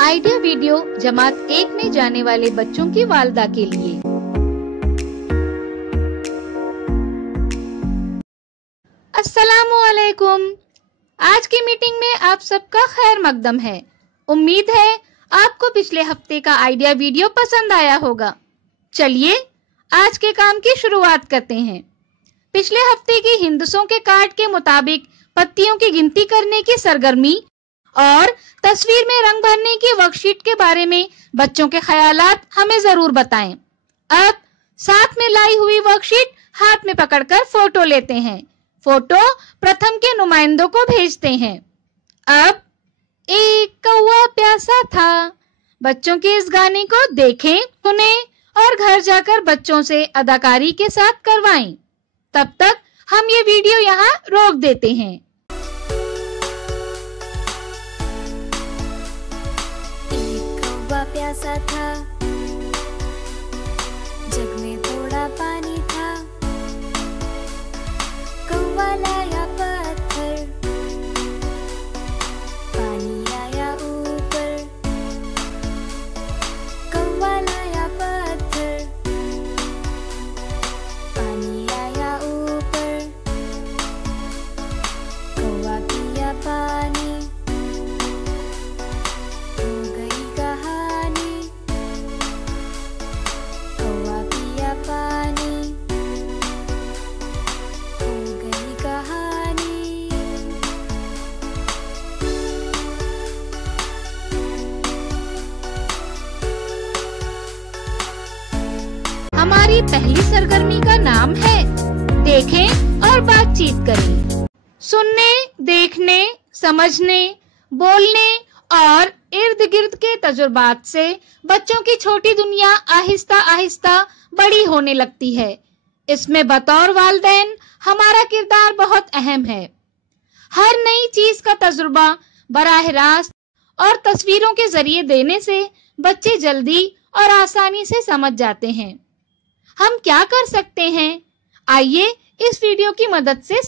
Idea video जमात 1 में जाने वाले बच्चों की वालिदा के लिए। अस्सलामुअलैकुम। आज की मीटिंग में आप सबका खैर मकदम है। उम्मीद है आपको पिछले हफ्ते का आइडिया वीडियो पसंद आया होगा। चलिए आज के काम की शुरुआत करते हैं। पिछले हफ्ते की हिंदसों के कार्ड के मुताबिक पत्तियों की गिनती करने की सरगर्मी और तस्वीर में रंग भरने की वर्कशीट के बारे में बच्चों के ख्यालात हमें जरूर बताएं। अब साथ में लाई हुई वर्कशीट हाथ में पकड़कर फोटो लेते हैं। फोटो प्रथम के नुमाइंदों को भेजते हैं। अब एक कौवा प्यासा था। बच्चों के इस गाने को देखें, सुनें और घर जाकर बच्चों से अदाकारी के साथ करवाएं। तब तक हम ये वीडियो यहाँ रोक देते हैं। प्यासा था, जग में थोड़ा पानी था। कौवा लाया पत्थर, पानी आया ऊपर। कौवा लाया पत्थर, पानी आया ऊपर। कौवा पिया पानी, हमारी पहली सरगर्मी का नाम है देखें और बातचीत करें। सुनने, देखने, समझने, बोलने और इर्द गिर्द के तजुर्बात से बच्चों की छोटी दुनिया आहिस्ता आहिस्ता बड़ी होने लगती है। इसमें बतौर वालिदैन हमारा किरदार बहुत अहम है। हर नई चीज का तजुर्बा बराह रास्त और तस्वीरों के जरिए देने से बच्चे जल्दी और आसानी से समझ जाते हैं। हम क्या कर सकते हैं? आइए इस वीडियो की मदद से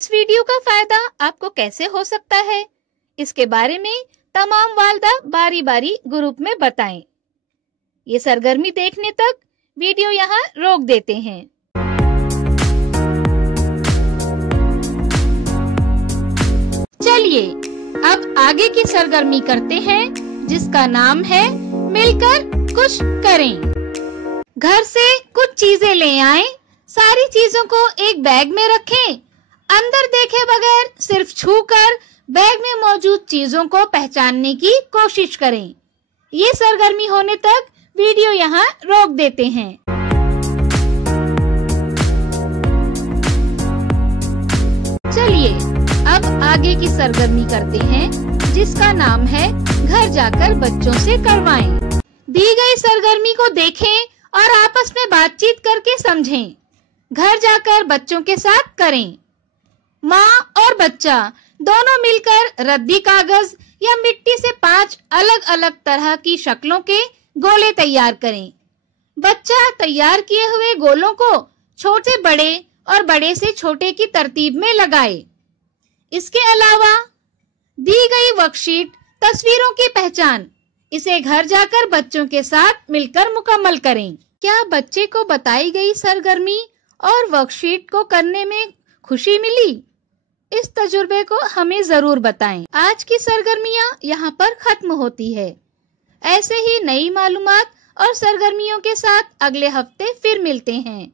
इस वीडियो का फायदा आपको कैसे हो सकता है, इसके बारे में तमाम वालिदा बारी बारी ग्रुप में बताएं। ये सरगर्मी देखने तक वीडियो यहाँ रोक देते हैं। चलिए अब आगे की सरगर्मी करते हैं, जिसका नाम है मिलकर कुछ करें। घर से कुछ चीजें ले आएं। सारी चीजों को एक बैग में रखें। अंदर देखे बगैर सिर्फ छूकर बैग में मौजूद चीजों को पहचानने की कोशिश करें। ये सरगर्मी होने तक वीडियो यहाँ रोक देते हैं। चलिए अब आगे की सरगर्मी करते हैं, जिसका नाम है घर जाकर बच्चों से करवाएं। दी गई सरगर्मी को देखें और आपस में बातचीत करके समझें। घर जाकर बच्चों के साथ करें। माँ और बच्चा दोनों मिलकर रद्दी कागज या मिट्टी से 5 अलग अलग तरह की शक्लों के गोले तैयार करें। बच्चा तैयार किए हुए गोलों को छोटे बड़े और बड़े से छोटे की तरतीब में लगाए। इसके अलावा दी गई वर्कशीट तस्वीरों की पहचान, इसे घर जाकर बच्चों के साथ मिलकर मुकम्मल करें। क्या बच्चे को बताई गई सरगर्मी और वर्कशीट को करने में खुशी मिली? इस तजुर्बे को हमें जरूर बताएं। आज की सरगर्मियां यहाँ पर खत्म होती है। ऐसे ही नई मालूमात और सरगर्मियों के साथ अगले हफ्ते फिर मिलते हैं।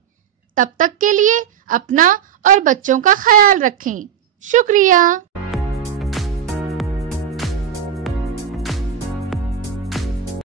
तब तक के लिए अपना और बच्चों का ख्याल रखें। शुक्रिया।